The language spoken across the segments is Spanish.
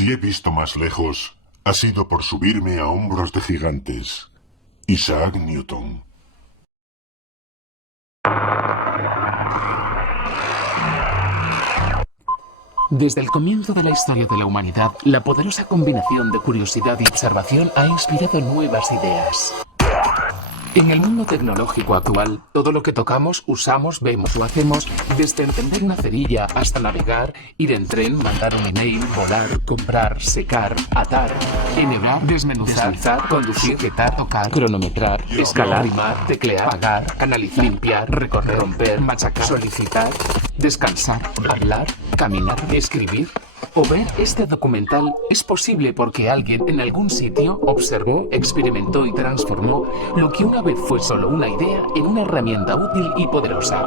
Si he visto más lejos, ha sido por subirme a hombros de gigantes. Isaac Newton. Desde el comienzo de la historia de la humanidad, la poderosa combinación de curiosidad y observación ha inspirado nuevas ideas. En el mundo tecnológico actual, todo lo que tocamos, usamos, vemos o hacemos, desde encender una cerilla hasta navegar, ir en tren, mandar un email, volar, comprar, secar, atar, enhebrar, desmenuzar, conducir, sujetar, tocar, cronometrar, escalar, rimar, teclear, pagar, analizar, limpiar, recorrer, romper, machacar, solicitar, descansar, hablar, caminar, escribir. O ver este documental es posible porque alguien en algún sitio observó, experimentó y transformó lo que una vez fue solo una idea en una herramienta útil y poderosa.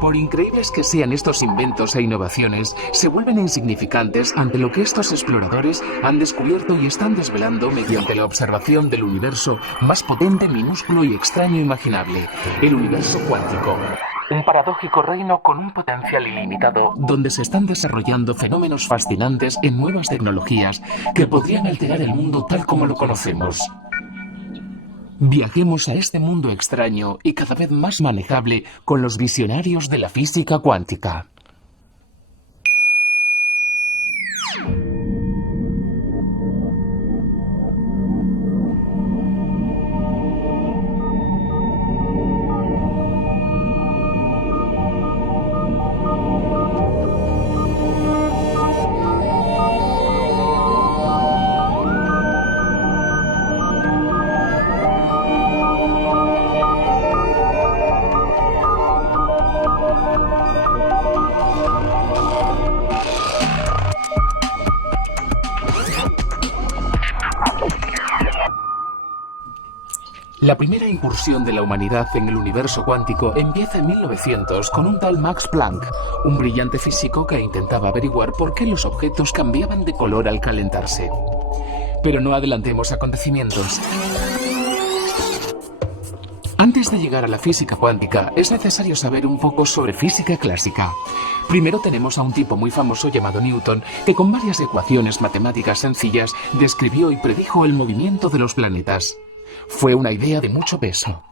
Por increíbles que sean estos inventos e innovaciones, se vuelven insignificantes ante lo que estos exploradores han descubierto y están desvelando mediante la observación del universo más potente, minúsculo y extraño imaginable, el universo cuántico. Un paradójico reino con un potencial ilimitado, donde se están desarrollando fenómenos fascinantes en nuevas tecnologías que podrían alterar el mundo tal como lo conocemos. Viajemos a este mundo extraño y cada vez más manejable con los visionarios de la física cuántica. La primera incursión de la humanidad en el universo cuántico empieza en 1900 con un tal Max Planck, un brillante físico que intentaba averiguar por qué los objetos cambiaban de color al calentarse. Pero no adelantemos acontecimientos. Antes de llegar a la física cuántica, es necesario saber un poco sobre física clásica. Primero tenemos a un tipo muy famoso llamado Newton, que con varias ecuaciones matemáticas sencillas describió y predijo el movimiento de los planetas. Fue una idea de mucho peso.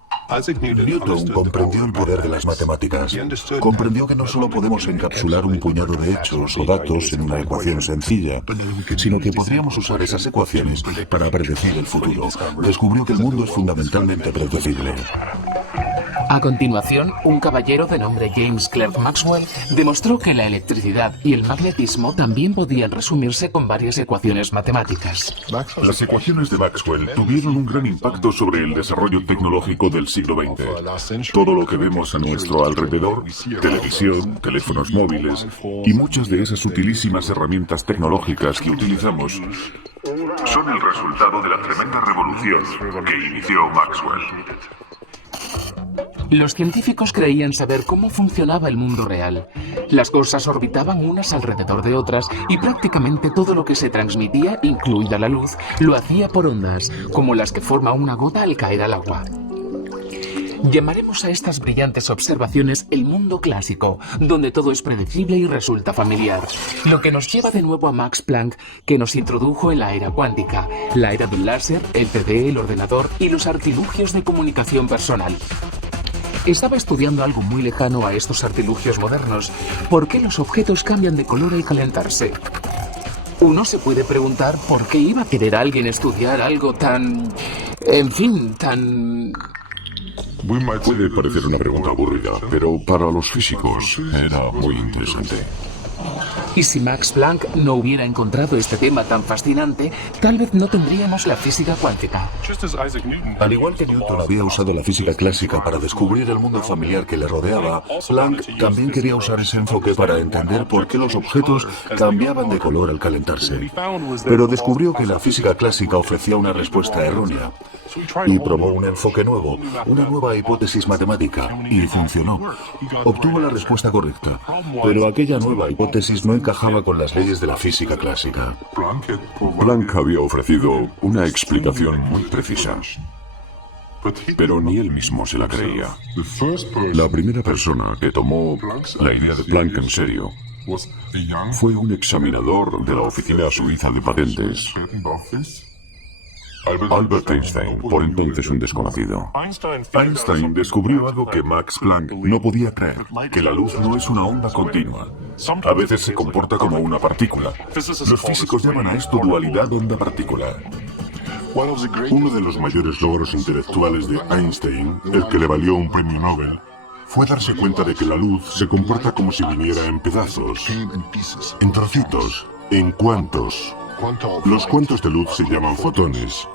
Newton comprendió el poder de las matemáticas. Comprendió que no solo podemos encapsular un puñado de hechos o datos en una ecuación sencilla, sino que podríamos usar esas ecuaciones para predecir el futuro. Descubrió que el mundo es fundamentalmente predecible. A continuación, un caballero de nombre James Clerk Maxwell demostró que la electricidad y el magnetismo también podían resumirse con varias ecuaciones matemáticas. Las ecuaciones de Maxwell tuvieron un gran impacto sobre el desarrollo tecnológico del siglo XX. Todo lo que vemos a nuestro alrededor, televisión, teléfonos móviles y muchas de esas utilísimas herramientas tecnológicas que utilizamos, son el resultado de la tremenda revolución que inició Maxwell. Los científicos creían saber cómo funcionaba el mundo real. Las cosas orbitaban unas alrededor de otras y prácticamente todo lo que se transmitía, incluida la luz, lo hacía por ondas, como las que forma una gota al caer al agua. Llamaremos a estas brillantes observaciones el mundo clásico, donde todo es predecible y resulta familiar. Lo que nos lleva de nuevo a Max Planck, que nos introdujo en la era cuántica, la era del láser, el CD, el ordenador y los artilugios de comunicación personal. Estaba estudiando algo muy lejano a estos artilugios modernos. ¿Por qué los objetos cambian de color al calentarse? Uno se puede preguntar por qué iba a querer alguien estudiar algo tan... en fin, tan... Puede parecer una pregunta aburrida, pero para los físicos era muy interesante. Y si Max Planck no hubiera encontrado este tema tan fascinante, tal vez no tendríamos la física cuántica. Al igual que Newton había usado la física clásica para descubrir el mundo familiar que le rodeaba, Planck también quería usar ese enfoque para entender por qué los objetos cambiaban de color al calentarse. Pero descubrió que la física clásica ofrecía una respuesta errónea. Y probó un enfoque nuevo, una nueva hipótesis matemática, y funcionó. Obtuvo la respuesta correcta, pero aquella nueva hipótesis no encajaba con las leyes de la física clásica. Planck había ofrecido una explicación muy precisa. Pero ni él mismo se la creía. La primera persona que tomó la idea de Planck en serio fue un examinador de la Oficina Suiza de Patentes, Albert Einstein, por entonces un desconocido. Einstein descubrió algo que Max Planck no podía creer, que la luz no es una onda continua. A veces se comporta como una partícula. Los físicos llaman a esto dualidad onda-partícula. Uno de los mayores logros intelectuales de Einstein, el que le valió un premio Nobel, fue darse cuenta de que la luz se comporta como si viniera en pedazos, en trocitos, en cuantos. Los cuantos de luz se llaman fotones.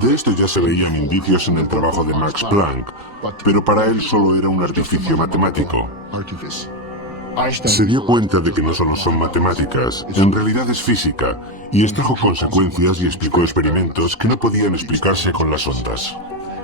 De esto ya se veían indicios en el trabajo de Max Planck, pero para él solo era un artificio matemático. Se dio cuenta de que no solo son matemáticas, en realidad es física, y extrajo consecuencias y explicó experimentos que no podían explicarse con las ondas.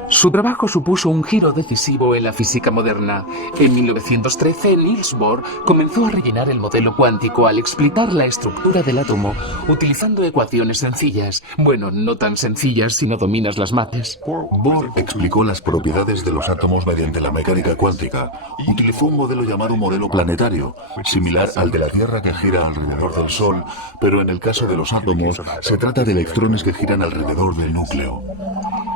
Su trabajo supuso un giro decisivo en la física moderna. En 1913, Niels Bohr comenzó a rellenar el modelo cuántico al explicar la estructura del átomo utilizando ecuaciones sencillas. Bueno, no tan sencillas si no dominas las mates. Bohr explicó las propiedades de los átomos mediante la mecánica cuántica. Utilizó un modelo llamado modelo planetario, similar al de la Tierra que gira alrededor del Sol, pero en el caso de los átomos se trata de electrones que giran alrededor del núcleo.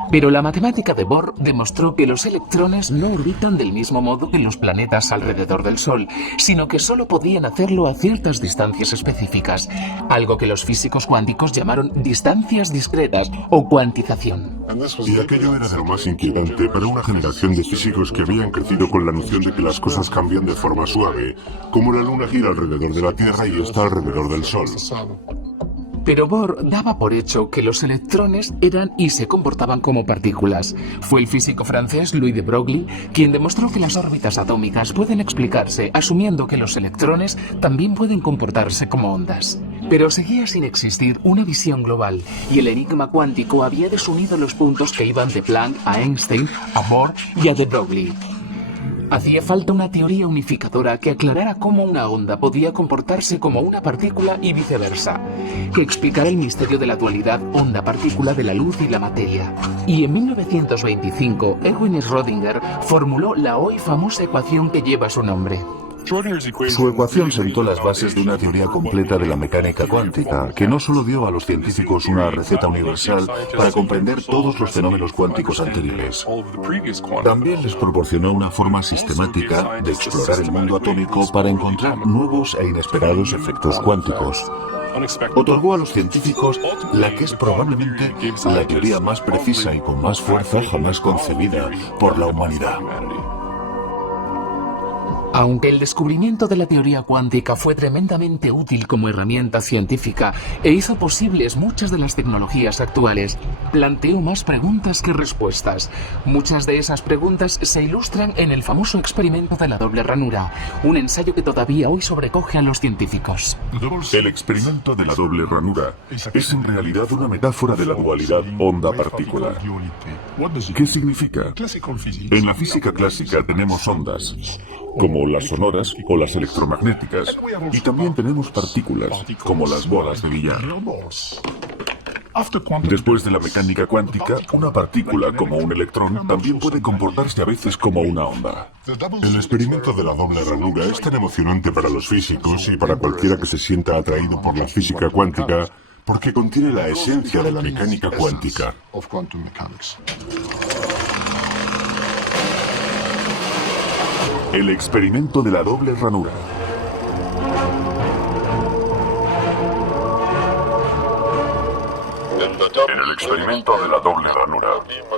Pero la matemática de Bohr demostró que los electrones no orbitan del mismo modo que los planetas alrededor del Sol, sino que solo podían hacerlo a ciertas distancias específicas, algo que los físicos cuánticos llamaron distancias discretas o cuantización. Y aquello era de lo más inquietante para una generación de físicos que habían crecido con la noción de que las cosas cambian de forma suave, como la Luna gira alrededor de la Tierra y está alrededor del Sol. Pero Bohr daba por hecho que los electrones eran y se comportaban como partículas. Fue el físico francés Louis de Broglie quien demostró que las órbitas atómicas pueden explicarse asumiendo que los electrones también pueden comportarse como ondas. Pero seguía sin existir una visión global y el enigma cuántico había desunido los puntos que iban de Planck a Einstein, a Bohr y a de Broglie. Hacía falta una teoría unificadora que aclarara cómo una onda podía comportarse como una partícula y viceversa, que explicara el misterio de la dualidad onda-partícula de la luz y la materia. Y en 1925, Erwin Schrödinger formuló la hoy famosa ecuación que lleva su nombre. Su ecuación sentó las bases de una teoría completa de la mecánica cuántica, que no solo dio a los científicos una receta universal para comprender todos los fenómenos cuánticos anteriores, también les proporcionó una forma sistemática de explorar el mundo atómico para encontrar nuevos e inesperados efectos cuánticos. Otorgó a los científicos la que es probablemente la teoría más precisa y con más fuerza jamás concebida por la humanidad. Aunque el descubrimiento de la teoría cuántica fue tremendamente útil como herramienta científica e hizo posibles muchas de las tecnologías actuales, planteó más preguntas que respuestas. Muchas de esas preguntas se ilustran en el famoso experimento de la doble ranura, un ensayo que todavía hoy sobrecoge a los científicos. El experimento de la doble ranura es en realidad una metáfora de la dualidad onda-partícula. ¿Qué significa? En la física clásica tenemos ondas, como las sonoras o las electromagnéticas, y también tenemos partículas, como las bolas de billar. Después de la mecánica cuántica, una partícula, como un electrón, también puede comportarse a veces como una onda. El experimento de la doble ranura es tan emocionante para los físicos y para cualquiera que se sienta atraído por la física cuántica, porque contiene la esencia de la mecánica cuántica. El experimento de la doble ranura. En el experimento de la doble ranura,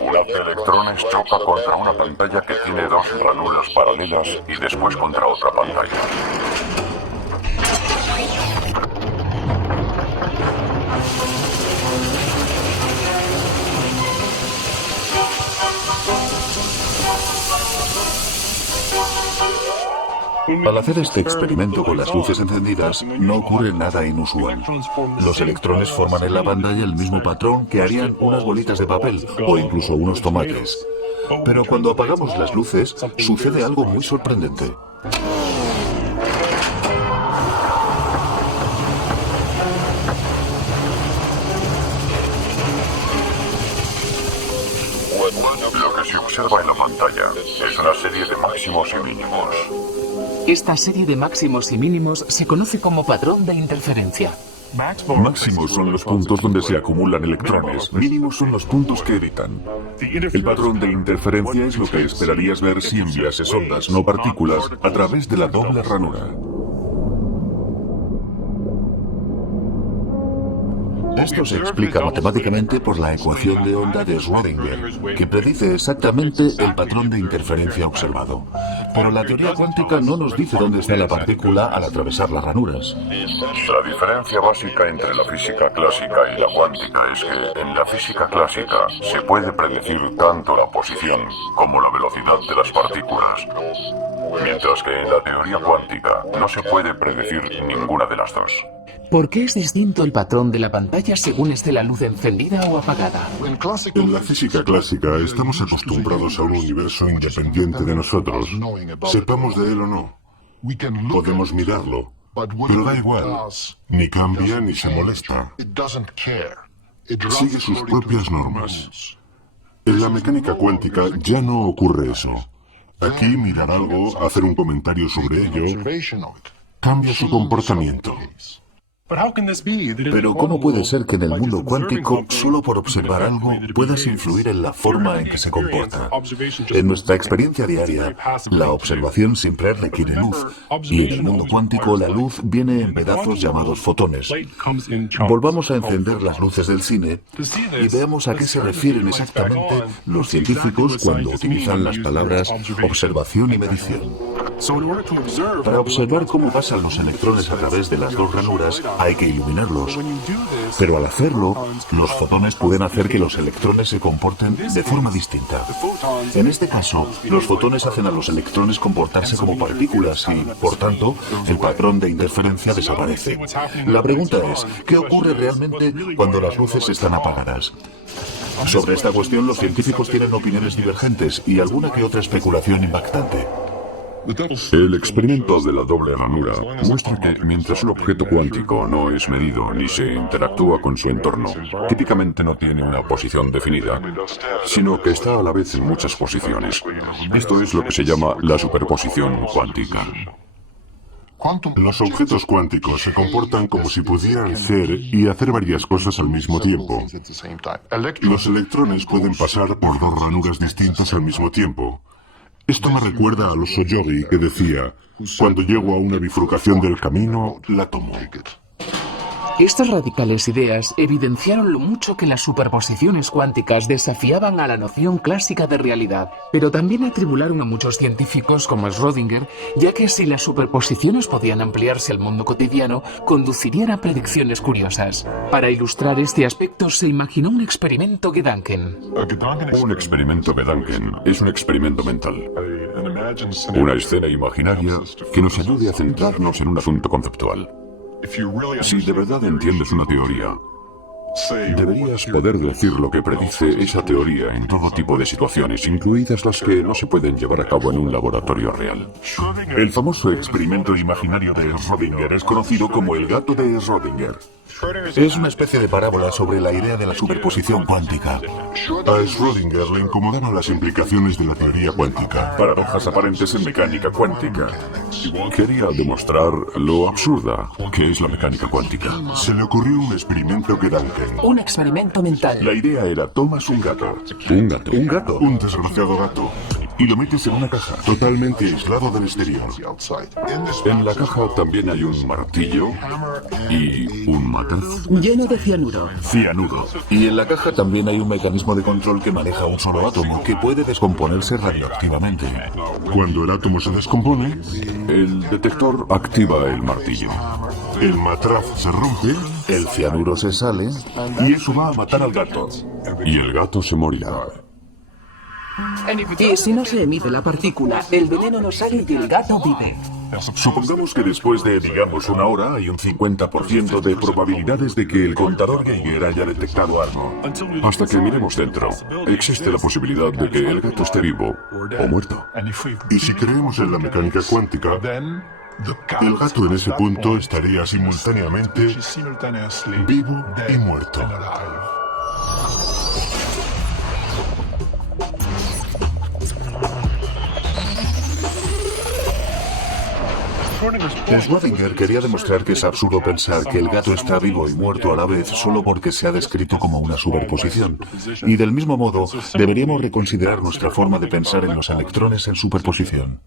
un haz de electrones choca contra una pantalla que tiene dos ranuras paralelas y después contra otra pantalla. Al hacer este experimento con las luces encendidas, no ocurre nada inusual. Los electrones forman en la pantalla el mismo patrón que harían unas bolitas de papel o incluso unos tomates. Pero cuando apagamos las luces, sucede algo muy sorprendente. Lo que se observa en la pantalla es una serie de máximos y mínimos. Esta serie de máximos y mínimos se conoce como patrón de interferencia. Máximos son los puntos donde se acumulan electrones, mínimos son los puntos que evitan. El patrón de interferencia es lo que esperarías ver si enviases ondas, no partículas, a través de la doble ranura. Esto se explica matemáticamente por la ecuación de onda de Schrödinger, que predice exactamente el patrón de interferencia observado. Pero la teoría cuántica no nos dice dónde está la partícula al atravesar las ranuras. La diferencia básica entre la física clásica y la cuántica es que en la física clásica se puede predecir tanto la posición como la velocidad de las partículas, mientras que en la teoría cuántica no se puede predecir ninguna de las dos. ¿Por qué es distinto el patrón de la pantalla según esté la luz encendida o apagada? En la física clásica estamos acostumbrados a un universo independiente de nosotros, sepamos de él o no. Podemos mirarlo, pero da igual, ni cambia ni se molesta. Sigue sus propias normas. En la mecánica cuántica ya no ocurre eso. Aquí mirar algo, hacer un comentario sobre ello, cambia su comportamiento. Pero ¿cómo puede ser que en el mundo cuántico, solo por observar algo, puedas influir en la forma en que se comporta? En nuestra experiencia diaria, la observación siempre requiere luz, y en el mundo cuántico la luz viene en pedazos llamados fotones. Volvamos a encender las luces del cine y veamos a qué se refieren exactamente los científicos cuando utilizan las palabras observación y medición. Para observar cómo pasan los electrones a través de las dos ranuras, hay que iluminarlos. Pero al hacerlo, los fotones pueden hacer que los electrones se comporten de forma distinta. En este caso, los fotones hacen a los electrones comportarse como partículas y, por tanto, el patrón de interferencia desaparece. La pregunta es, ¿qué ocurre realmente cuando las luces están apagadas? Sobre esta cuestión, los científicos tienen opiniones divergentes y alguna que otra especulación impactante. El experimento de la doble ranura muestra que mientras un objeto cuántico no es medido ni se interactúa con su entorno, típicamente no tiene una posición definida, sino que está a la vez en muchas posiciones. Esto es lo que se llama la superposición cuántica. Los objetos cuánticos se comportan como si pudieran ser y hacer varias cosas al mismo tiempo. Los electrones pueden pasar por dos ranuras distintas al mismo tiempo. Esto me recuerda al oso yogi que decía, cuando llego a una bifurcación del camino, la tomo. Estas radicales ideas evidenciaron lo mucho que las superposiciones cuánticas desafiaban a la noción clásica de realidad, pero también atribularon a muchos científicos como Schrödinger, ya que si las superposiciones podían ampliarse al mundo cotidiano, conducirían a predicciones curiosas. Para ilustrar este aspecto se imaginó un experimento Gedanken. Un experimento Gedanken es un experimento mental. Una escena imaginaria que nos ayude a centrarnos en un asunto conceptual. Si de verdad entiendes una teoría, deberías poder decir lo que predice esa teoría en todo tipo de situaciones, incluidas las que no se pueden llevar a cabo en un laboratorio real. El famoso experimento imaginario de Schrödinger es conocido como el gato de Schrödinger. Es una especie de parábola sobre la idea de la superposición cuántica. A Schrödinger le incomodaron las implicaciones de la teoría cuántica, paradojas aparentes en mecánica cuántica. Quería demostrar lo absurda que es la mecánica cuántica. Se le ocurrió un experimento Gedanken. Un experimento mental. La idea era, tomas un gato, un desgraciado gato, y lo metes en una caja, totalmente aislado del exterior. En la caja también hay un martillo y un matraz. Lleno de cianuro. Y en la caja también hay un mecanismo de control que maneja un solo átomo que puede descomponerse radioactivamente. Cuando el átomo se descompone, el detector activa el martillo. El matraz se rompe, El cianuro se sale y eso va a matar al gato. Y el gato se morirá. Y si no se emite la partícula, el veneno no sale y el gato vive. Supongamos que después de, digamos, una hora hay un 50% de probabilidades de que el contador Geiger haya detectado algo. Hasta que miremos dentro, existe la posibilidad de que el gato esté vivo o muerto. Y si creemos en la mecánica cuántica, el gato en ese punto estaría simultáneamente vivo y muerto. Schrödinger quería demostrar que es absurdo pensar que el gato está vivo y muerto a la vez solo porque se ha descrito como una superposición. Y del mismo modo, deberíamos reconsiderar nuestra forma de pensar en los electrones en superposición.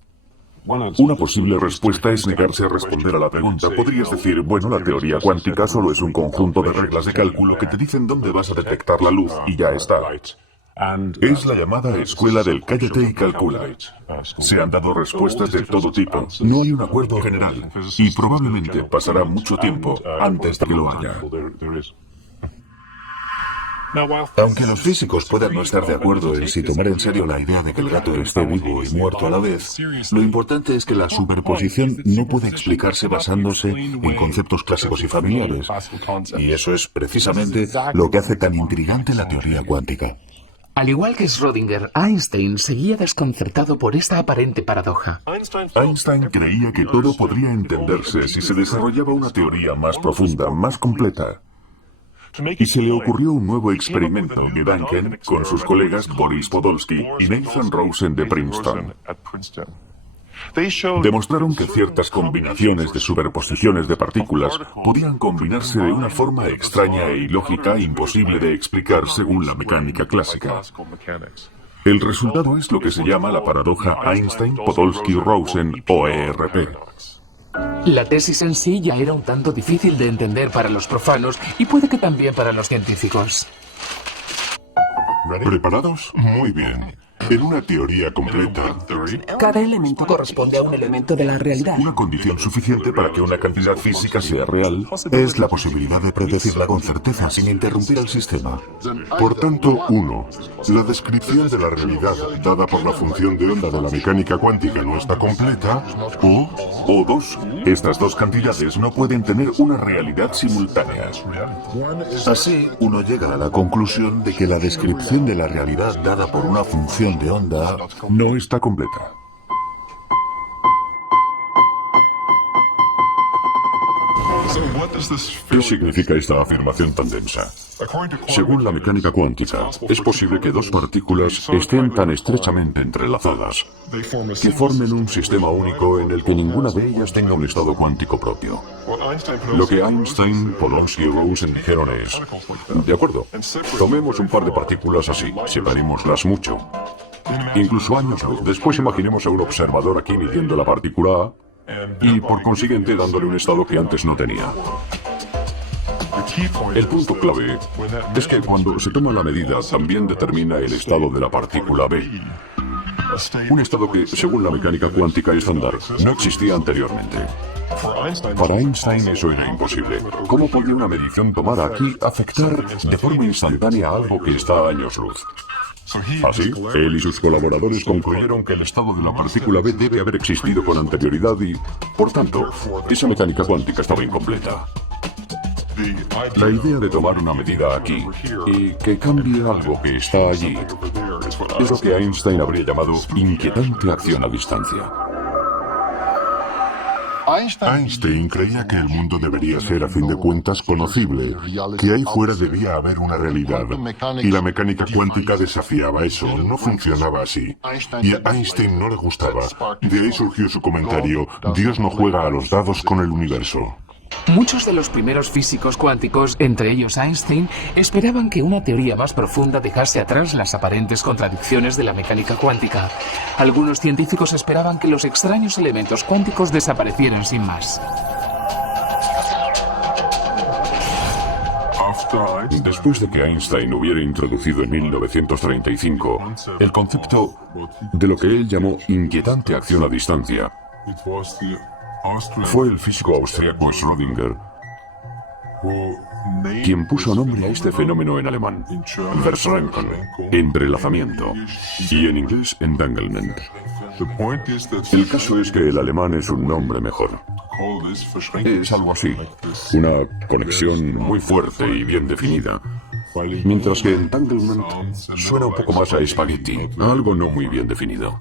Una posible respuesta es negarse a responder a la pregunta. Podrías decir, bueno, la teoría cuántica solo es un conjunto de reglas de cálculo que te dicen dónde vas a detectar la luz y ya está. Es la llamada escuela del cállate y calcula. Se han dado respuestas de todo tipo. No hay un acuerdo general y probablemente pasará mucho tiempo antes de que lo haya. Aunque los físicos puedan no estar de acuerdo en si tomar en serio la idea de que el gato esté vivo y muerto a la vez, lo importante es que la superposición no puede explicarse basándose en conceptos clásicos y familiares. Y eso es precisamente lo que hace tan intrigante la teoría cuántica. Al igual que Schrödinger, Einstein seguía desconcertado por esta aparente paradoja. Einstein creía que todo podría entenderse si se desarrollaba una teoría más profunda, más completa. Y se le ocurrió un nuevo experimento de Duncan con sus colegas Boris Podolsky y Nathan Rosen de Princeton. Demostraron que ciertas combinaciones de superposiciones de partículas podían combinarse de una forma extraña e ilógica imposible de explicar según la mecánica clásica. El resultado es lo que se llama la paradoja Einstein-Podolsky-Rosen o ERP. La tesis en sí ya era un tanto difícil de entender para los profanos y puede que también para los científicos. ¿Preparados? Muy bien. En una teoría completa, Cada elemento corresponde a un elemento de la realidad. una condición suficiente para que una cantidad física sea real Es la posibilidad de predecirla con certeza sin interrumpir el sistema. Por tanto, 1. La descripción de la realidad dada por la función de onda de la mecánica cuántica no está completa. O 2. Estas dos cantidades no pueden tener una realidad simultánea. Así, uno llega a la conclusión de que la descripción de la realidad dada por una función de onda No está completa. ¿Qué significa esta afirmación tan densa? Según la mecánica cuántica, es posible que dos partículas estén tan estrechamente entrelazadas que formen un sistema único en el que ninguna de ellas tenga un estado cuántico propio. Lo que Einstein, Podolsky y Rosen dijeron es, de acuerdo, tomemos un par de partículas así, separémoslas mucho. Incluso años luz. Después imaginemos a un observador aquí midiendo la partícula A y por consiguiente dándole un estado que antes no tenía. El punto clave es que cuando se toma la medida también determina el estado de la partícula B. Un estado que, según la mecánica cuántica estándar, no existía anteriormente. Para Einstein eso era imposible. ¿Cómo podía una medición tomada aquí afectar de forma instantánea algo que está a años luz? Así, él y sus colaboradores concluyeron que el estado de la partícula B debe haber existido con anterioridad y, por tanto, esa mecánica cuántica estaba incompleta. La idea de tomar una medida aquí y que cambie algo que está allí es lo que Einstein habría llamado inquietante acción a distancia. Einstein creía que el mundo debería ser, a fin de cuentas, conocible, que ahí fuera debía haber una realidad, y la mecánica cuántica desafiaba eso, no funcionaba así. Y a Einstein no le gustaba. De ahí surgió su comentario, Dios no juega a los dados con el universo. Muchos de los primeros físicos cuánticos, entre ellos Einstein, esperaban que una teoría más profunda dejase atrás las aparentes contradicciones de la mecánica cuántica. Algunos científicos esperaban que los extraños elementos cuánticos desaparecieran sin más. Después de que Einstein hubiera introducido en 1935 el concepto de lo que él llamó inquietante acción a distancia, fue el físico austríaco Schrödinger quien puso nombre a este fenómeno en alemán, Verschränkung, entrelazamiento, y en inglés entanglement. El caso es que el alemán es un nombre mejor. Es algo así, una conexión muy fuerte y bien definida, mientras que entanglement suena un poco más a espagueti, a algo no muy bien definido.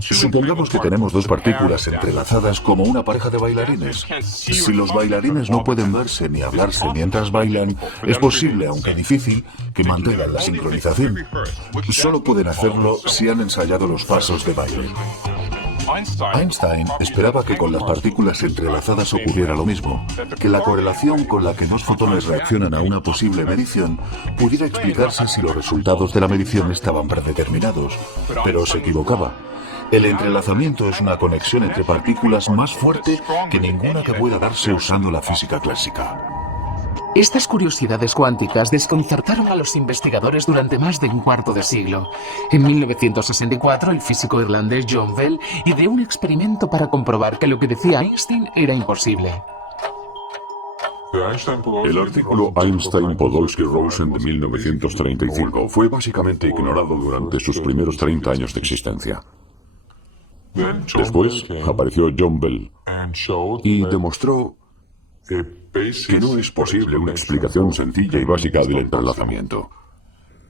Supongamos que tenemos dos partículas entrelazadas como una pareja de bailarines. Si los bailarines no pueden verse ni hablarse mientras bailan, es posible, aunque difícil, que mantengan la sincronización. Solo pueden hacerlo si han ensayado los pasos de baile. Einstein esperaba que con las partículas entrelazadas ocurriera lo mismo, que la correlación con la que dos fotones reaccionan a una posible medición pudiera explicarse si los resultados de la medición estaban predeterminados, pero se equivocaba. El entrelazamiento es una conexión entre partículas más fuerte que ninguna que pueda darse usando la física clásica. Estas curiosidades cuánticas desconcertaron a los investigadores durante más de un cuarto de siglo. En 1964, el físico irlandés John Bell ideó un experimento para comprobar que lo que decía Einstein era imposible. El artículo Einstein-Podolsky-Rosen de 1935 fue básicamente ignorado durante sus primeros 30 años de existencia. Después apareció John Bell y demostró que no es posible una explicación sencilla y básica del entrelazamiento.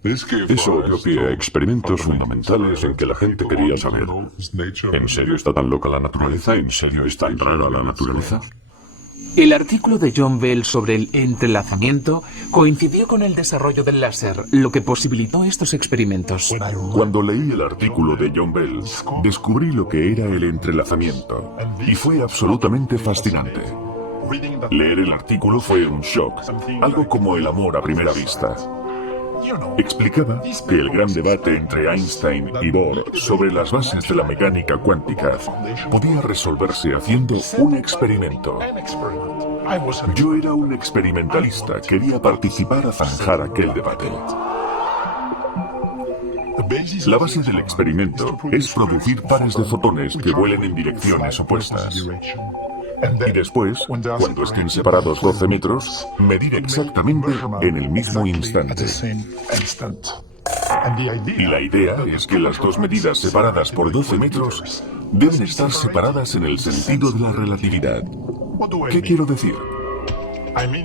Eso dio pie a experimentos fundamentales en que la gente quería saber: ¿en serio está tan loca la naturaleza? ¿En serio es tan rara la naturaleza? El artículo de John Bell sobre el entrelazamiento coincidió con el desarrollo del láser, lo que posibilitó estos experimentos. Cuando leí el artículo de John Bell, descubrí lo que era el entrelazamiento y fue absolutamente fascinante. Leer el artículo fue un shock, algo como el amor a primera vista. Explicaba que el gran debate entre Einstein y Bohr sobre las bases de la mecánica cuántica podía resolverse haciendo un experimento. Yo era un experimentalista, quería participar a zanjar aquel debate. La base del experimento es producir pares de fotones que vuelen en direcciones opuestas. Y después, cuando estén separados 12 metros, medir exactamente en el mismo instante. Y la idea es que las dos medidas separadas por 12 metros deben estar separadas en el sentido de la relatividad. ¿Qué quiero decir?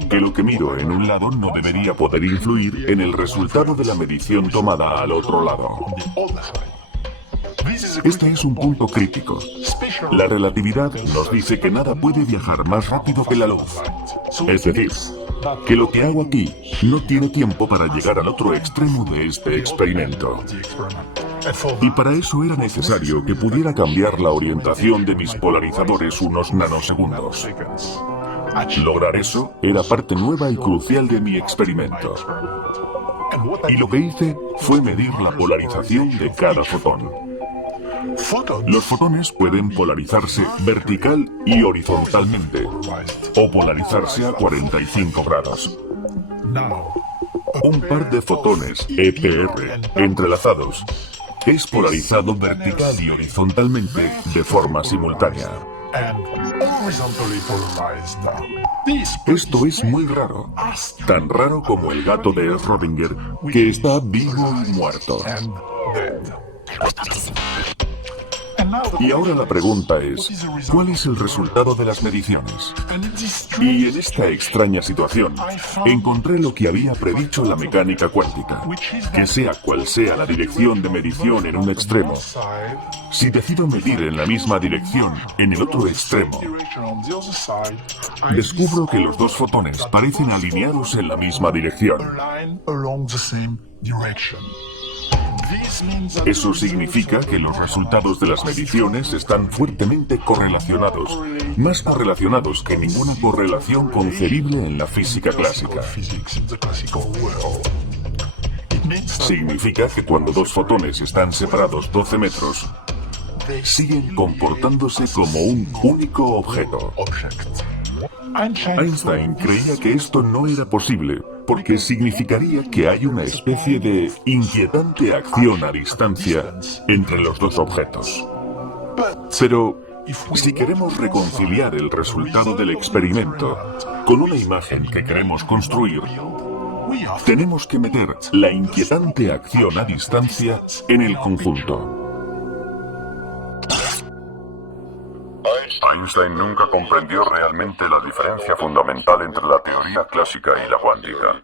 Que lo que miro en un lado no debería poder influir en el resultado de la medición tomada al otro lado. Este es un punto crítico. La relatividad nos dice que nada puede viajar más rápido que la luz. Es decir, que lo que hago aquí no tiene tiempo para llegar al otro extremo de este experimento. Y para eso era necesario que pudiera cambiar la orientación de mis polarizadores unos nanosegundos. Lograr eso era parte nueva y crucial de mi experimento. Y lo que hice fue medir la polarización de cada fotón. Los fotones pueden polarizarse vertical y horizontalmente, o polarizarse a 45 grados. Un par de fotones EPR entrelazados es polarizado vertical y horizontalmente de forma simultánea. Esto es muy raro, tan raro como el gato de Schrödinger, que está vivo y muerto. Y ahora la pregunta es, ¿cuál es el resultado de las mediciones? Y en esta extraña situación, encontré lo que había predicho la mecánica cuántica, que sea cual sea la dirección de medición en un extremo, si decido medir en la misma dirección en el otro extremo, descubro que los dos fotones parecen alineados en la misma dirección. Eso significa que los resultados de las mediciones están fuertemente correlacionados, más correlacionados que ninguna correlación concebible en la física clásica. Significa que cuando dos fotones están separados 12 metros, siguen comportándose como un único objeto. Einstein creía que esto no era posible, porque significaría que hay una especie de inquietante acción a distancia entre los dos objetos. Pero, si queremos reconciliar el resultado del experimento con una imagen que queremos construir, tenemos que meter la inquietante acción a distancia en el conjunto. Einstein nunca comprendió realmente la diferencia fundamental entre la teoría clásica y la cuántica.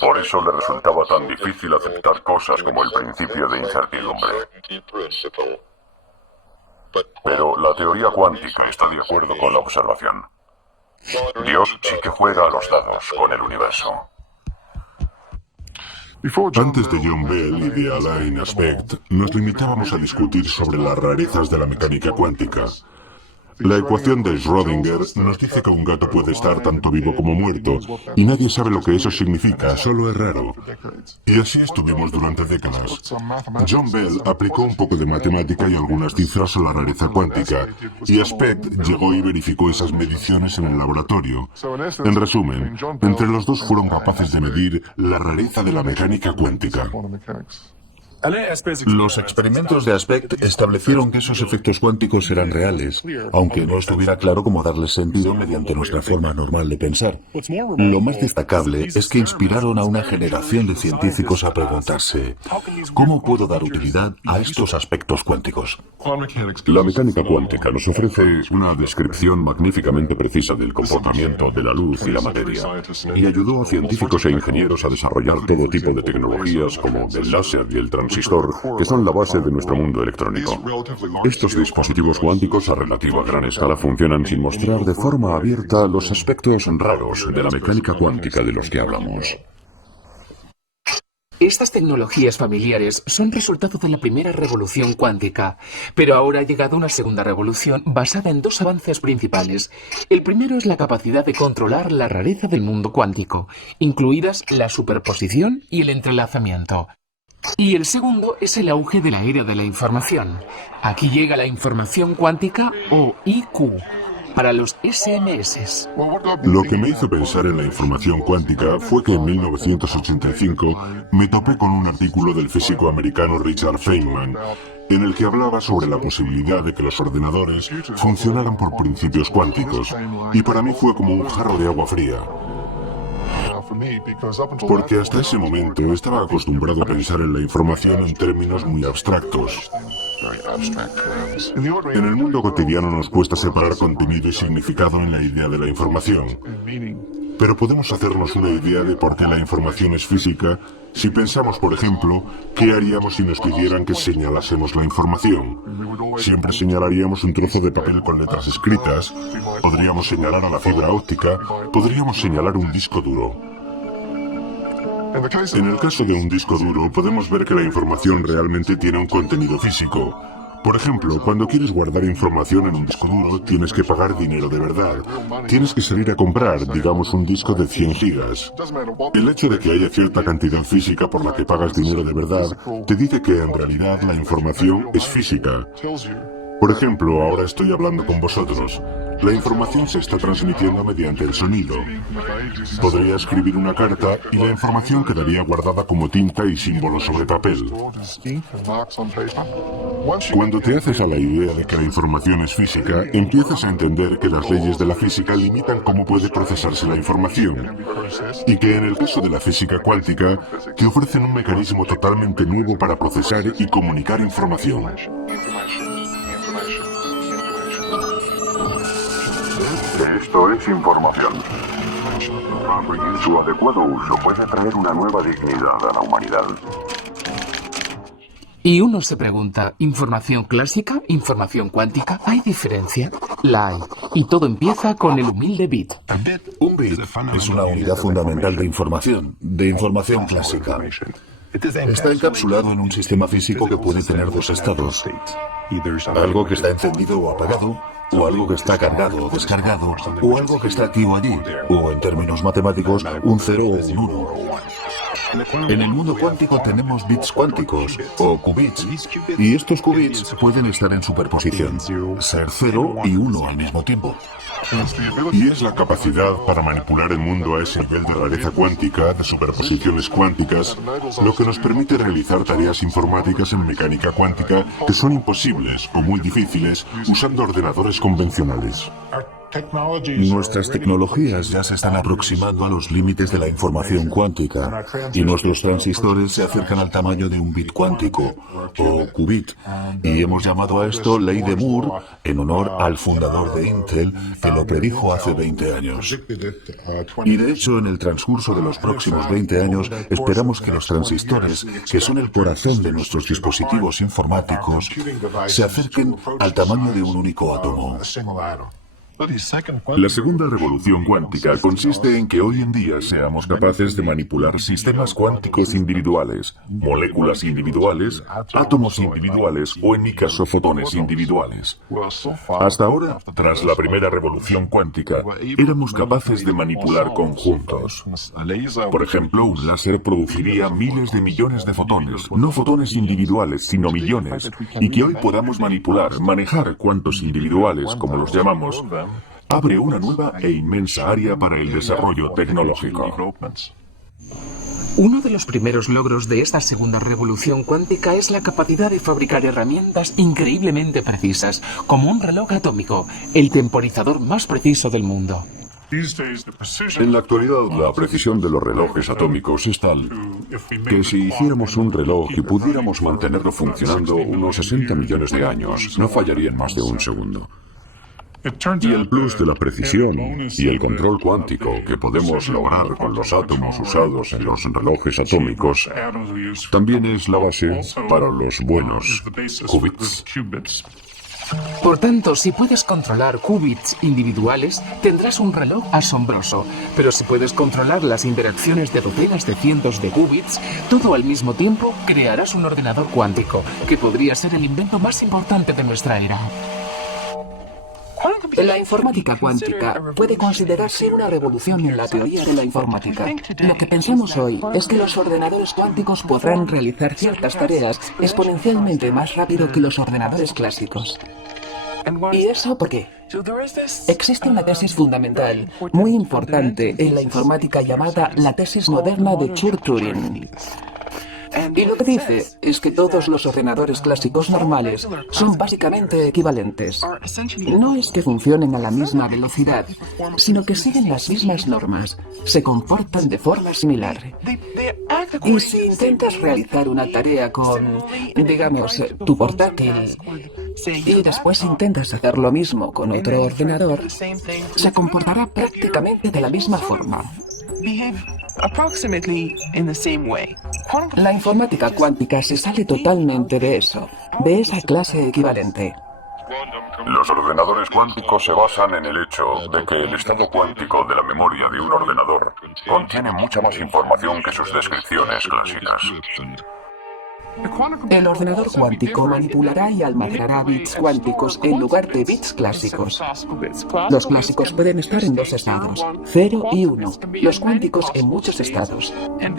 Por eso le resultaba tan difícil aceptar cosas como el principio de incertidumbre. Pero la teoría cuántica está de acuerdo con la observación. Dios sí que juega a los dados con el universo. Antes de John Bell y de Alain Aspect, nos limitábamos a discutir sobre las rarezas de la mecánica cuántica. La ecuación de Schrödinger nos dice que un gato puede estar tanto vivo como muerto, y nadie sabe lo que eso significa, solo es raro. Y así estuvimos durante décadas. John Bell aplicó un poco de matemática y algunas cifras a la rareza cuántica, y Aspect llegó y verificó esas mediciones en el laboratorio. En resumen, entre los dos fueron capaces de medir la rareza de la mecánica cuántica. Los experimentos de Aspect establecieron que esos efectos cuánticos eran reales, aunque no estuviera claro cómo darles sentido mediante nuestra forma normal de pensar. Lo más destacable es que inspiraron a una generación de científicos a preguntarse, ¿cómo puedo dar utilidad a estos aspectos cuánticos? La mecánica cuántica nos ofrece una descripción magníficamente precisa del comportamiento de la luz y la materia, y ayudó a científicos e ingenieros a desarrollar todo tipo de tecnologías como el láser y el transistor, que son la base de nuestro mundo electrónico. Estos dispositivos cuánticos a relativa gran escala funcionan sin mostrar de forma abierta los aspectos raros de la mecánica cuántica de los que hablamos. Estas tecnologías familiares son resultado de la primera revolución cuántica, pero ahora ha llegado una segunda revolución basada en dos avances principales. El primero es la capacidad de controlar la rareza del mundo cuántico, incluidas la superposición y el entrelazamiento. Y el segundo es el auge de la era de la información. Aquí llega la información cuántica o IQ para los SMS. Lo que me hizo pensar en la información cuántica fue que en 1985 me topé con un artículo del físico americano Richard Feynman, en el que hablaba sobre la posibilidad de que los ordenadores funcionaran por principios cuánticos, y para mí fue como un jarro de agua fría. Porque hasta ese momento estaba acostumbrado a pensar en la información en términos muy abstractos. En el mundo cotidiano nos cuesta separar contenido y significado en la idea de la información. Pero podemos hacernos una idea de por qué la información es física si pensamos, por ejemplo, qué haríamos si nos pidieran que señalásemos la información. Siempre señalaríamos un trozo de papel con letras escritas, podríamos señalar a la fibra óptica, podríamos señalar un disco duro. En el caso de un disco duro, podemos ver que la información realmente tiene un contenido físico. Por ejemplo, cuando quieres guardar información en un disco duro, tienes que pagar dinero de verdad. Tienes que salir a comprar, digamos, un disco de 100 gigas. El hecho de que haya cierta cantidad física por la que pagas dinero de verdad, te dice que en realidad la información es física. Por ejemplo, ahora estoy hablando con vosotros. La información se está transmitiendo mediante el sonido. Podría escribir una carta y la información quedaría guardada como tinta y símbolos sobre papel. Cuando te haces a la idea de que la información es física, empiezas a entender que las leyes de la física limitan cómo puede procesarse la información. Y que en el caso de la física cuántica, te ofrecen un mecanismo totalmente nuevo para procesar y comunicar información. Esto es información. Su adecuado uso puede traer una nueva dignidad a la humanidad. Y uno se pregunta, ¿información clásica? ¿Información cuántica? ¿Hay diferencia? La hay. Y todo empieza con el humilde bit. Un bit es una unidad fundamental de información clásica. Está encapsulado en un sistema físico que puede tener dos estados. Algo que está encendido o apagado, o algo que está cargado o descargado, o algo que está activo allí, o en términos matemáticos, un 0 o un 1. En el mundo cuántico tenemos bits cuánticos, o qubits, y estos qubits pueden estar en superposición, ser 0 y 1 al mismo tiempo. Y es la capacidad para manipular el mundo a ese nivel de rareza cuántica, de superposiciones cuánticas, lo que nos permite realizar tareas informáticas en mecánica cuántica que son imposibles o muy difíciles usando ordenadores convencionales. Nuestras tecnologías ya se están aproximando a los límites de la información cuántica y nuestros transistores se acercan al tamaño de un bit cuántico, o qubit, y hemos llamado a esto Ley de Moore en honor al fundador de Intel que lo predijo hace 20 años. Y de hecho, en el transcurso de los próximos 20 años, esperamos que los transistores, que son el corazón de nuestros dispositivos informáticos, se acerquen al tamaño de un único átomo. La segunda revolución cuántica consiste en que hoy en día seamos capaces de manipular sistemas cuánticos individuales, moléculas individuales, átomos individuales o, en mi caso, fotones individuales. Hasta ahora, tras la primera revolución cuántica, éramos capaces de manipular conjuntos. Por ejemplo, un láser produciría miles de millones de fotones, no fotones individuales, sino millones, y que hoy podamos manipular, manejar cuantos individuales, como los llamamos, abre una nueva e inmensa área para el desarrollo tecnológico. Uno de los primeros logros de esta segunda revolución cuántica es la capacidad de fabricar herramientas increíblemente precisas, como un reloj atómico, el temporizador más preciso del mundo. En la actualidad, la precisión de los relojes atómicos es tal que si hiciéramos un reloj y pudiéramos mantenerlo funcionando unos 60 millones de años, no fallaría en más de un segundo. Y el plus de la precisión y el control cuántico que podemos lograr con los átomos usados en los relojes atómicos también es la base para los buenos qubits. Por tanto, si puedes controlar qubits individuales, tendrás un reloj asombroso. Pero si puedes controlar las interacciones de docenas de cientos de qubits, todo al mismo tiempo, crearás un ordenador cuántico, que podría ser el invento más importante de nuestra era. La informática cuántica puede considerarse una revolución en la teoría de la informática. Lo que pensamos hoy es que los ordenadores cuánticos podrán realizar ciertas tareas exponencialmente más rápido que los ordenadores clásicos. ¿Y eso por qué? Existe una tesis fundamental, muy importante en la informática llamada la tesis moderna de Church-Turing. Y lo que dice es que todos los ordenadores clásicos normales son básicamente equivalentes. No es que funcionen a la misma velocidad, sino que siguen las mismas normas, se comportan de forma similar. Y si intentas realizar una tarea con, digamos, tu portátil, y después intentas hacer lo mismo con otro ordenador, se comportará prácticamente de la misma forma. La informática cuántica se sale totalmente de eso, de esa clase equivalente. Los ordenadores cuánticos se basan en el hecho de que el estado cuántico de la memoria de un ordenador contiene mucha más información que sus descripciones clásicas. El ordenador cuántico manipulará y almacenará bits cuánticos en lugar de bits clásicos. Los clásicos pueden estar en dos estados, 0 y 1, los cuánticos en muchos estados.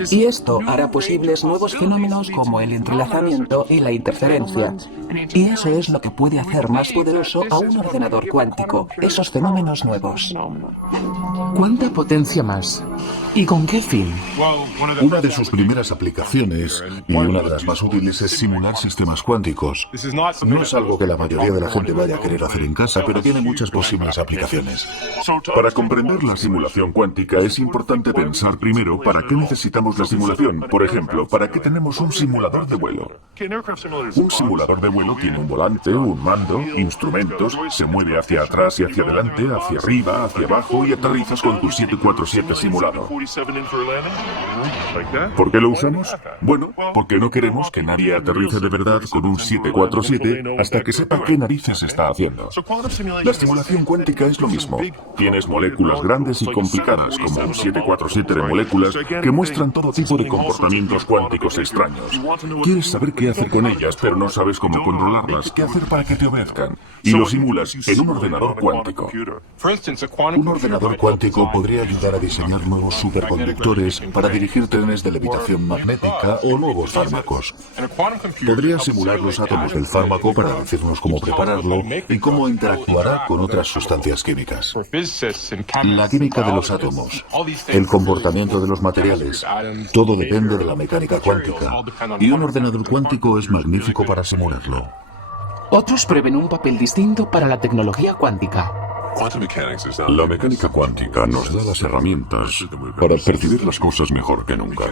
Y esto hará posibles nuevos fenómenos como el entrelazamiento y la interferencia. Y eso es lo que puede hacer más poderoso a un ordenador cuántico, esos fenómenos nuevos. ¿Cuánta potencia más? ¿Y con qué fin? Una de sus primeras aplicaciones, y una de las más útiles, es simular sistemas cuánticos. No es algo que la mayoría de la gente vaya a querer hacer en casa, pero tiene muchas posibles aplicaciones. Para comprender la simulación cuántica es importante pensar primero para qué necesitamos la simulación. Por ejemplo, ¿para qué tenemos un simulador de vuelo? Un simulador de vuelo tiene un volante, un mando, instrumentos, se mueve hacia atrás y hacia adelante, hacia arriba, hacia abajo y aterrizas con tu 747 simulado. ¿Por qué lo usamos? Bueno, porque no queremos que nadie aterrice de verdad con un 747 hasta que sepa qué narices está haciendo. La simulación cuántica es lo mismo. Tienes moléculas grandes y complicadas, como un 747 de moléculas, que muestran todo tipo de comportamientos cuánticos extraños. Quieres saber qué hacer con ellas, pero no sabes cómo controlarlas, qué hacer para que te obedezcan. Y lo simulas en un ordenador cuántico. Un ordenador cuántico podría ayudar a diseñar nuevos superconductores para dirigir trenes de levitación magnética o nuevos fármacos. Podría simular los átomos del fármaco para decirnos cómo prepararlo y cómo interactuará con otras sustancias químicas. La química de los átomos, el comportamiento de los materiales, todo depende de la mecánica cuántica. Y un ordenador cuántico es magnífico para simularlo. Otros prevén un papel distinto para la tecnología cuántica. La mecánica cuántica nos da las herramientas para percibir las cosas mejor que nunca.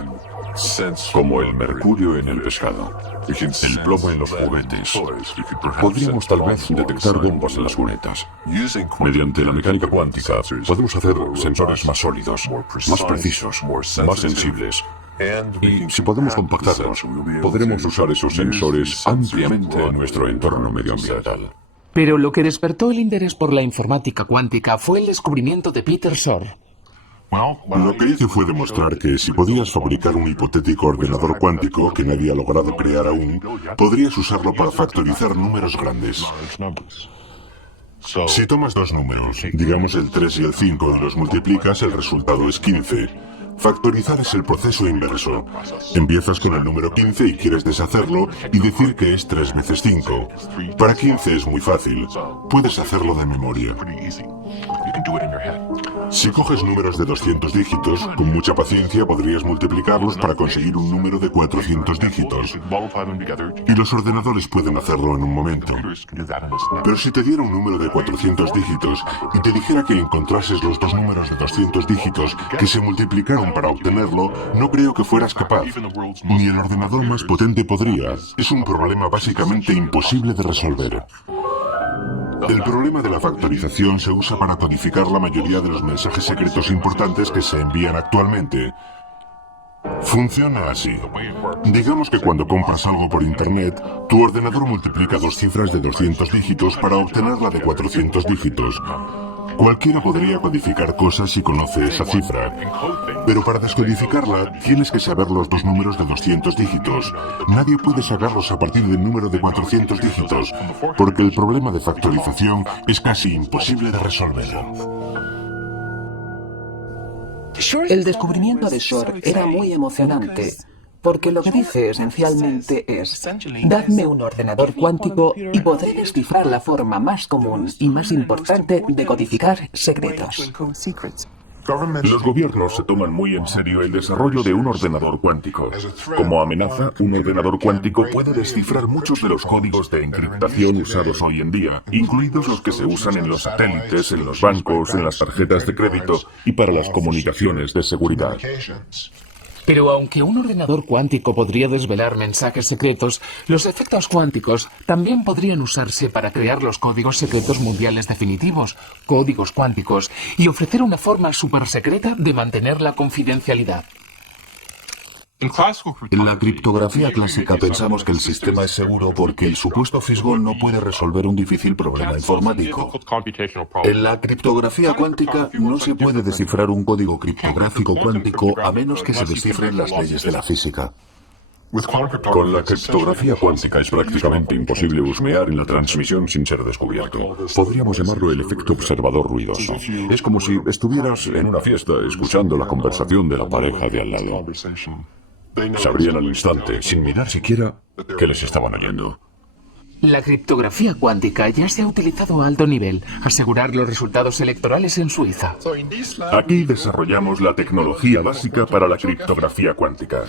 Como el mercurio en el pescado, el plomo en los juguetes. Podríamos tal vez detectar bombas en las cunetas. Mediante la mecánica cuántica podemos hacer sensores más sólidos, más precisos, más sensibles. Y si podemos compactarlos, podremos usar esos sensores ampliamente en nuestro entorno medioambiental. Pero lo que despertó el interés por la informática cuántica fue el descubrimiento de Peter Shor. Lo que hice fue demostrar que si podías fabricar un hipotético ordenador cuántico que nadie ha logrado crear aún, podrías usarlo para factorizar números grandes. Si tomas dos números, digamos el 3 y el 5, y los multiplicas, el resultado es 15. Factorizar es el proceso inverso. Empiezas con el número 15 y quieres deshacerlo y decir que es 3 veces 5. Para 15 es muy fácil. Puedes hacerlo de memoria. Si coges números de 200 dígitos, con mucha paciencia podrías multiplicarlos para conseguir un número de 400 dígitos. Y los ordenadores pueden hacerlo en un momento. Pero si te diera un número de 400 dígitos y te dijera que encontrases los dos números de 200 dígitos que se multiplicaron para obtenerlo, no creo que fueras capaz. Ni el ordenador más potente podría. Es un problema básicamente imposible de resolver. El problema de la factorización se usa para codificar la mayoría de los mensajes secretos importantes que se envían actualmente. Funciona así. Digamos que cuando compras algo por internet, tu ordenador multiplica dos cifras de 200 dígitos para obtener la de 400 dígitos. Cualquiera podría codificar cosas si conoce esa cifra, pero para descodificarla tienes que saber los dos números de 200 dígitos. Nadie puede sacarlos a partir del número de 400 dígitos, porque el problema de factorización es casi imposible de resolver. El descubrimiento de Shor era muy emocionante, porque lo que dice esencialmente es: dadme un ordenador cuántico y podré descifrar la forma más común y más importante de codificar secretos. Los gobiernos se toman muy en serio el desarrollo de un ordenador cuántico. Como amenaza, un ordenador cuántico puede descifrar muchos de los códigos de encriptación usados hoy en día, incluidos los que se usan en los satélites, en los bancos, en las tarjetas de crédito y para las comunicaciones de seguridad. Pero aunque un ordenador cuántico podría desvelar mensajes secretos, los efectos cuánticos también podrían usarse para crear los códigos secretos mundiales definitivos, códigos cuánticos, y ofrecer una forma súper secreta de mantener la confidencialidad. En la criptografía clásica pensamos que el sistema es seguro porque el supuesto fisgón no puede resolver un difícil problema informático. En la criptografía cuántica no se puede descifrar un código criptográfico cuántico a menos que se descifren las leyes de la física. Con la criptografía cuántica es prácticamente imposible husmear en la transmisión sin ser descubierto. Podríamos llamarlo el efecto observador ruidoso. Es como si estuvieras en una fiesta escuchando la conversación de la pareja de al lado. Sabrían al instante, sin mirar siquiera, que les estaban oyendo. La criptografía cuántica ya se ha utilizado a alto nivel, asegurar los resultados electorales en Suiza. Aquí desarrollamos la tecnología básica para la criptografía cuántica.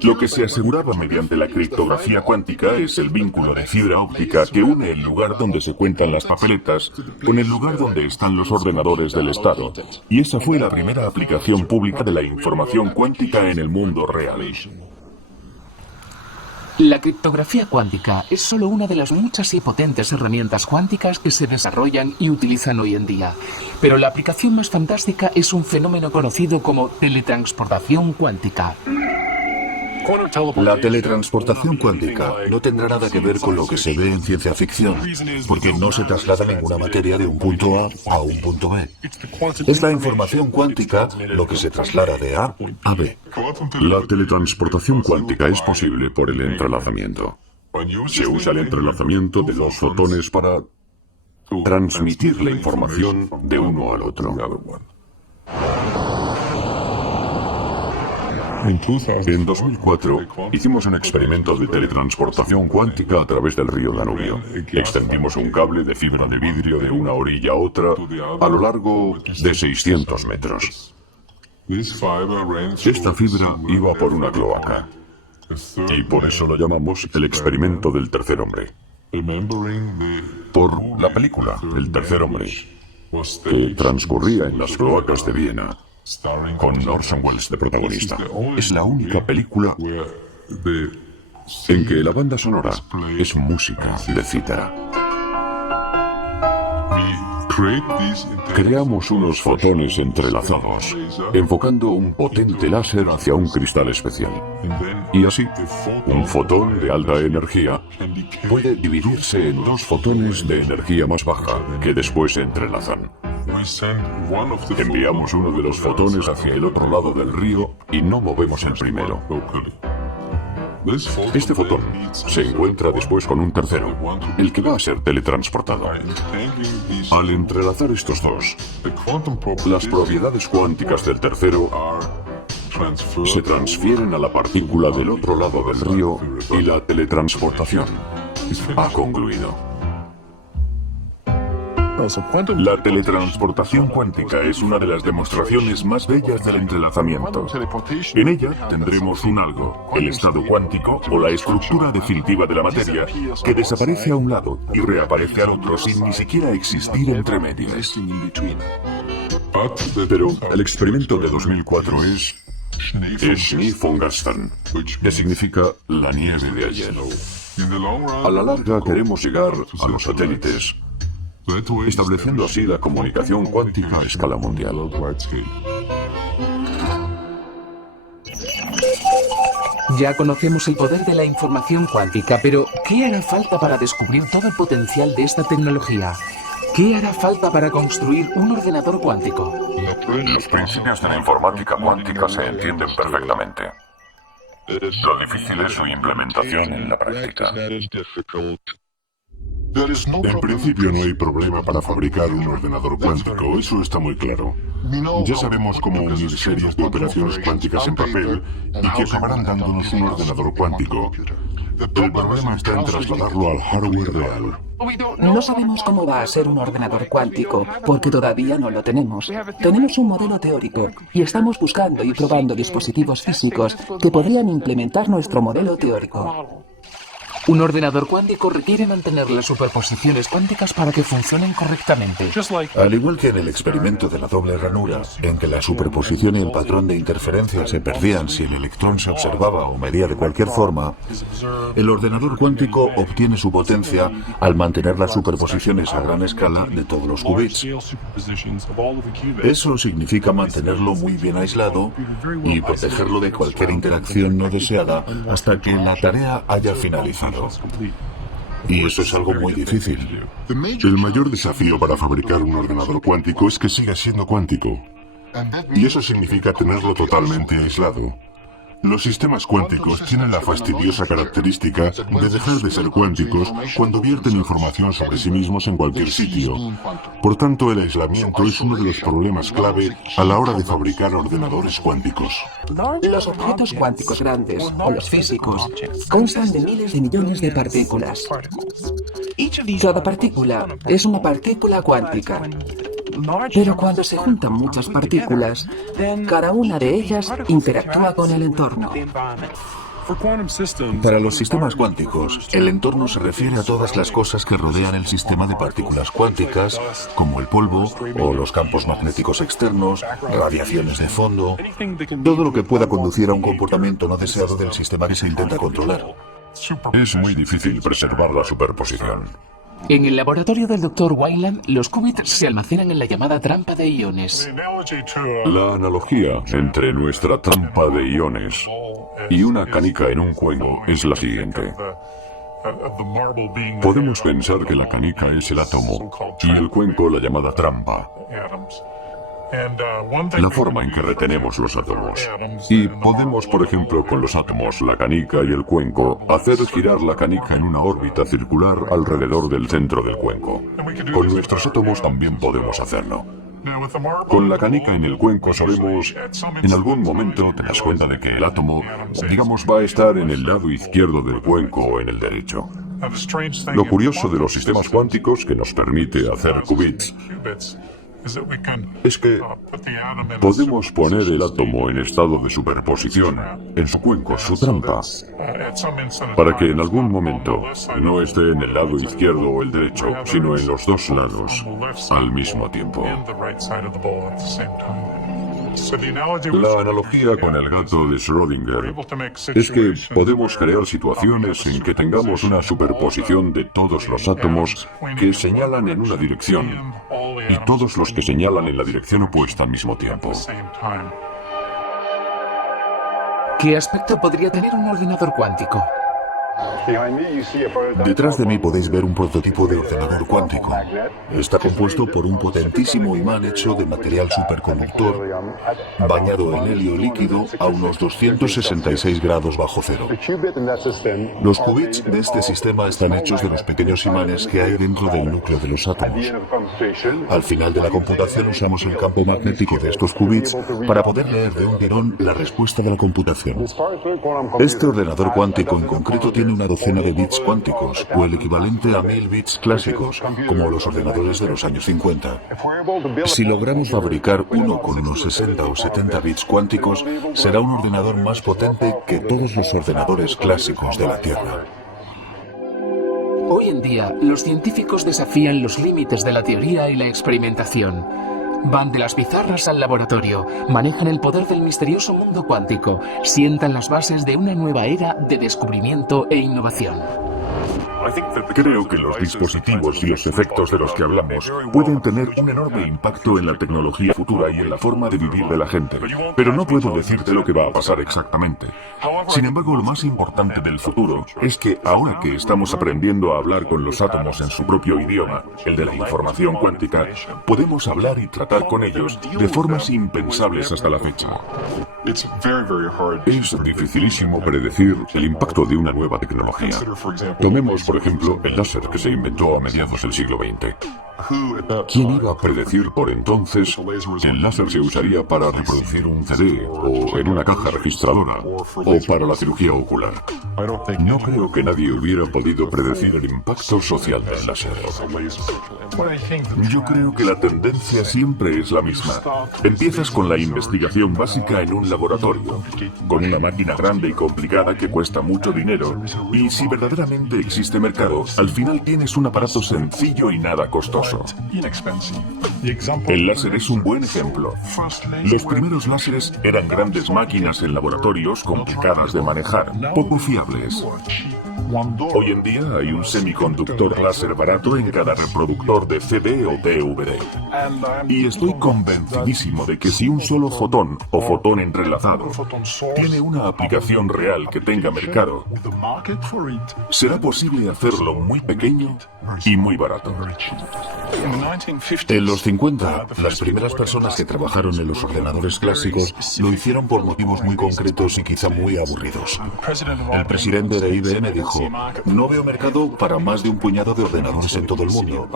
Lo que se aseguraba mediante la criptografía cuántica es el vínculo de fibra óptica que une el lugar donde se cuentan las papeletas con el lugar donde están los ordenadores del Estado. Y esa fue la primera aplicación pública de la información cuántica en el mundo real. La criptografía cuántica es solo una de las muchas y potentes herramientas cuánticas que se desarrollan y utilizan hoy en día. Pero la aplicación más fantástica es un fenómeno conocido como teletransportación cuántica. La teletransportación cuántica no tendrá nada que ver con lo que se ve en ciencia ficción, porque no se traslada ninguna materia de un punto A un punto B. Es la información cuántica lo que se traslada de A a B. La teletransportación cuántica es posible por el entrelazamiento. Se usa el entrelazamiento de dos fotones para transmitir la información de uno al otro. En 2004 hicimos un experimento de teletransportación cuántica a través del río Danubio. Extendimos un cable de fibra de vidrio de una orilla a otra a lo largo de 600 metros. Esta fibra iba por una cloaca y por eso lo llamamos el experimento del tercer hombre. Por la película El tercer hombre, que transcurría en las cloacas de Viena, con Orson Welles de protagonista. Es la única película en que la banda sonora es música de cítara. Creamos unos fotones entrelazados, enfocando un potente láser hacia un cristal especial. Y así, un fotón de alta energía puede dividirse en dos fotones de energía más baja, que después se entrelazan. Enviamos uno de los fotones hacia el otro lado del río y no movemos el primero. Este fotón se encuentra después con un tercero, el que va a ser teletransportado. Al entrelazar estos dos, las propiedades cuánticas del tercero se transfieren a la partícula del otro lado del río y la teletransportación ha concluido. La teletransportación cuántica es una de las demostraciones más bellas del entrelazamiento. En ella tendremos un algo, el estado cuántico o la estructura definitiva de la materia, que desaparece a un lado y reaparece al otro sin ni siquiera existir entre medias. Pero el experimento de 2004 es Schnee von gestern, que significa la nieve de ayer. A la larga queremos llegar a los satélites, estableciendo así la comunicación cuántica a escala mundial. Ya conocemos el poder de la información cuántica, pero ¿qué hará falta para descubrir todo el potencial de esta tecnología? ¿Qué hará falta para construir un ordenador cuántico? Los principios de la informática cuántica se entienden perfectamente. Lo difícil es su implementación en la práctica. En principio no hay problema para fabricar un ordenador cuántico, eso está muy claro. Ya sabemos cómo unir series de operaciones cuánticas en papel y que acabarán dándonos un ordenador cuántico. El problema está en trasladarlo al hardware real. No sabemos cómo va a ser un ordenador cuántico, porque todavía no lo tenemos. Tenemos un modelo teórico y estamos buscando y probando dispositivos físicos que podrían implementar nuestro modelo teórico. Un ordenador cuántico requiere mantener las superposiciones cuánticas para que funcionen correctamente. Al igual que en el experimento de la doble ranura, en que la superposición y el patrón de interferencia se perdían si el electrón se observaba o medía de cualquier forma, el ordenador cuántico obtiene su potencia al mantener las superposiciones a gran escala de todos los qubits. Eso significa mantenerlo muy bien aislado y protegerlo de cualquier interacción no deseada hasta que la tarea haya finalizado. Y eso es algo muy difícil. El mayor desafío para fabricar un ordenador cuántico es que siga siendo cuántico. Y eso significa tenerlo totalmente aislado. Los sistemas cuánticos tienen la fastidiosa característica de dejar de ser cuánticos cuando vierten información sobre sí mismos en cualquier sitio. Por tanto, el aislamiento es uno de los problemas clave a la hora de fabricar ordenadores cuánticos. Los objetos cuánticos grandes, o los físicos, constan de miles de millones de partículas. Cada partícula es una partícula cuántica. Pero cuando se juntan muchas partículas, cada una de ellas interactúa con el entorno. Para los sistemas cuánticos, el entorno se refiere a todas las cosas que rodean el sistema de partículas cuánticas, como el polvo o los campos magnéticos externos, radiaciones de fondo, todo lo que pueda conducir a un comportamiento no deseado del sistema que se intenta controlar. Es muy difícil preservar la superposición. En el laboratorio del Dr. Weyland, los qubits se almacenan en la llamada trampa de iones. La analogía entre nuestra trampa de iones y una canica en un cuenco es la siguiente. Podemos pensar que la canica es el átomo y el cuenco la llamada trampa, la forma en que retenemos los átomos. Y podemos, por ejemplo, con los átomos, la canica y el cuenco, hacer girar la canica en una órbita circular alrededor del centro del cuenco. Con nuestros átomos también podemos hacerlo. Con la canica en el cuenco solemos, en algún momento te das cuenta de que el átomo, digamos, va a estar en el lado izquierdo del cuenco o en el derecho. Lo curioso de los sistemas cuánticos que nos permite hacer qubits es que podemos poner el átomo en estado de superposición, en su cuenco, su trampa, para que en algún momento no esté en el lado izquierdo o el derecho, sino en los dos lados al mismo tiempo. La analogía con el gato de Schrödinger es que podemos crear situaciones en que tengamos una superposición de todos los átomos que señalan en una dirección, y todos los que señalan en la dirección opuesta al mismo tiempo. ¿Qué aspecto podría tener un ordenador cuántico? Detrás de mí podéis ver un prototipo de ordenador cuántico. Está compuesto por un potentísimo imán hecho de material superconductor, bañado en helio líquido a unos 266 grados bajo cero. Los qubits de este sistema están hechos de los pequeños imanes que hay dentro del núcleo de los átomos. Al final de la computación usamos el campo magnético de estos qubits para poder leer de un tirón la respuesta de la computación. Este ordenador cuántico en concreto tiene una docena de bits cuánticos, o el equivalente a 1000 bits clásicos, como los ordenadores de los años 50. Si logramos fabricar uno con unos 60 o 70 bits cuánticos, será un ordenador más potente que todos los ordenadores clásicos de la Tierra. Hoy en día, los científicos desafían los límites de la teoría y la experimentación. Van de las pizarras al laboratorio, manejan el poder del misterioso mundo cuántico, sientan las bases de una nueva era de descubrimiento e innovación. Creo que los dispositivos y los efectos de los que hablamos pueden tener un enorme impacto en la tecnología futura y en la forma de vivir de la gente, pero no puedo decirte lo que va a pasar exactamente. Sin embargo, lo más importante del futuro es que ahora que estamos aprendiendo a hablar con los átomos en su propio idioma, el de la información cuántica, podemos hablar y tratar con ellos de formas impensables hasta la fecha. Es dificilísimo predecir el impacto de una nueva tecnología. Tomemos, por ejemplo, el láser que se inventó a mediados del siglo XX. ¿Quién iba a predecir por entonces que el láser se usaría para reproducir un CD o en una caja registradora o para la cirugía ocular? No creo que nadie hubiera podido predecir el impacto social del láser. Yo creo que la tendencia siempre es la misma. Empiezas con la investigación básica en un laboratorio, con una máquina grande y complicada que cuesta mucho dinero, y si verdaderamente existe mercado, al final tienes un aparato sencillo y nada costoso. El láser es un buen ejemplo. Los primeros láseres eran grandes máquinas en laboratorios complicadas de manejar, poco fiables. Hoy en día hay un semiconductor láser barato en cada reproductor de CD o DVD. Y estoy convencidísimo de que si un solo fotón o fotón entrelazado tiene una aplicación real que tenga mercado, será posible hacerlo muy pequeño y muy barato. En los 50, las primeras personas que trabajaron en los ordenadores clásicos lo hicieron por motivos muy concretos y quizá muy aburridos. El presidente de IBM dijo: "No veo mercado para más de un puñado de ordenadores en todo el mundo".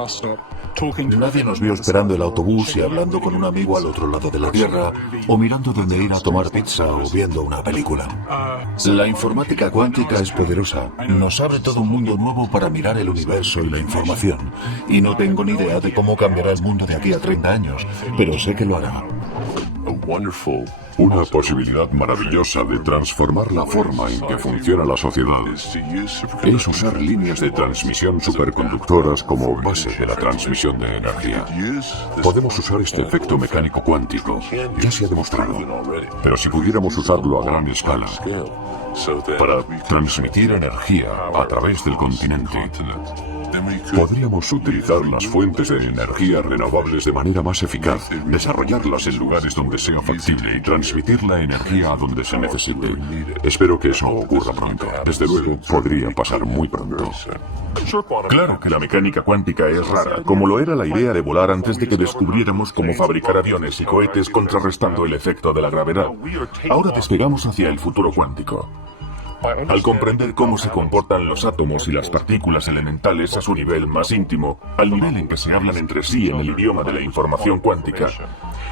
Nadie nos vio esperando el autobús y hablando con un amigo al otro lado de la Tierra, o mirando dónde ir a tomar pizza o viendo una película. La informática cuántica es poderosa. Nos abre todo un mundo nuevo para mirar el universo y la información. Y no tengo ni idea de cómo cambiará el mundo de aquí a 30 años, pero sé que lo hará. Una posibilidad maravillosa de transformar la forma en que funciona la sociedad es usar líneas de transmisión superconductoras como base de la transmisión de energía. Podemos usar este efecto mecánico cuántico, ya se ha demostrado, pero si pudiéramos usarlo a gran escala para transmitir energía a través del continente, podríamos utilizar las fuentes de energía renovables de manera más eficaz, desarrollarlas en lugares donde sea factible y transmitir la energía a donde se necesite. Espero que eso ocurra pronto. Desde luego, podría pasar muy pronto. Claro que la mecánica cuántica es rara, como lo era la idea de volar antes de que descubriéramos cómo fabricar aviones y cohetes contrarrestando el efecto de la gravedad. Ahora despegamos hacia el futuro cuántico. Al comprender cómo se comportan los átomos y las partículas elementales a su nivel más íntimo, al nivel en que se hablan entre sí en el idioma de la información cuántica,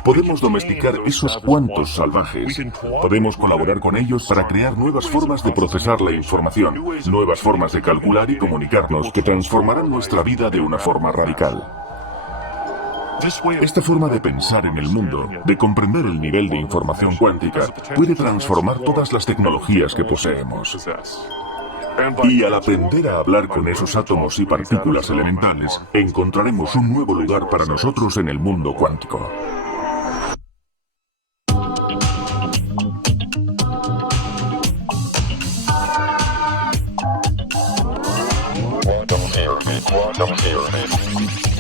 podemos domesticar esos cuantos salvajes. Podemos colaborar con ellos para crear nuevas formas de procesar la información, nuevas formas de calcular y comunicarnos que transformarán nuestra vida de una forma radical. Esta forma de pensar en el mundo, de comprender el nivel de información cuántica, puede transformar todas las tecnologías que poseemos. Y al aprender a hablar con esos átomos y partículas elementales, encontraremos un nuevo lugar para nosotros en el mundo cuántico. Quantum theory.